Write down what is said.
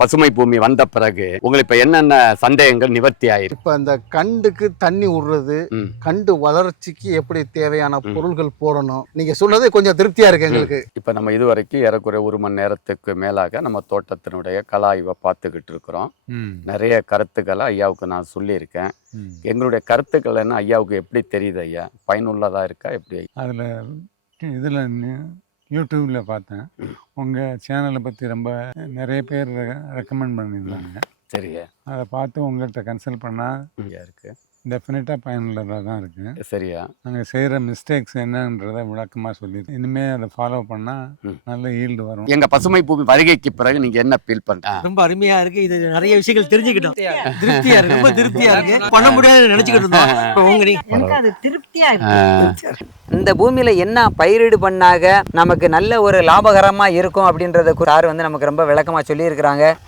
பசுமை பூமி வந்த பிறகு உங்களுக்கு இப்ப என்னென்ன சந்தேகங்கள் நிவர்த்தி ஆயிருக்கு? இப்ப அந்த கண்டுக்கு தண்ணி விடுறது, கண்டு வளர்ச்சிக்கு எப்படி தேவையான பொருள்கள் போடணும், நீங்க சொன்னது கொஞ்சம் திருப்தியா இருக்கு எங்களுக்கு. இப்ப நம்ம இதுவரைக்கும் ஏறக்குறைய 1 மணி நேரத்துக்கு மேலாக நம்ம தோட்டத்தினுடைய கலாய்வை பார்த்துக்கிட்டு இருக்கிறோம். நிறைய கருத்துக்களை ஐயாவுக்கு நான் சொல்லியிருக்கேன். எங்களுடைய கருத்துக்கள் என்ன ஐயாவுக்கு எப்படி தெரியுது ஐயா? பயனுள்ளதா இருக்கா எப்படி? இதில் யூடியூப்ல பார்த்தேன், உங்கள் சேனலை பற்றி ரொம்ப நிறைய பேர் ரெக்கமெண்ட் பண்ணியிருந்தாங்க. சரியா, அதை பார்த்து உங்கள்கிட்ட கன்சல்ட் பண்ணால் இங்கே இருக்கு. டெஃபினட்டாக பயனுள்ளதாக தான் இருக்குது. சரியா, நாங்கள் செய்கிற மிஸ்டேக்ஸ் என்னன்றதை விளக்கமாக சொல்லியிருக்கேன். இனிமேல் அதை ஃபாலோ பண்ணால் நல்ல ஈல்டு வரும். எங்க பசுமை பூமி வருகைக்கு பிறகு நீங்க என்ன ஃபீல் பண்றீங்க? ரொம்ப அருமையா இருக்கு. இது நிறைய விஷயங்கள் தெரிஞ்சுக்கிட்டோம். திருப்தியா இருக்கு, ரொம்ப திருப்தியா இருக்கு. பண்ண முடியாது நினைச்சுக்கிட்டு இருந்தோம். இப்போ எனக்கு அது திருப்தியா இருக்கு. இந்த பூமியில என்ன பயிரிடு பண்ணாக நமக்கு நல்ல ஒரு லாபகரமா இருக்கும் அப்படின்றத சார் வந்து நமக்கு ரொம்ப விளக்கமா சொல்லி இருக்கிறாங்க.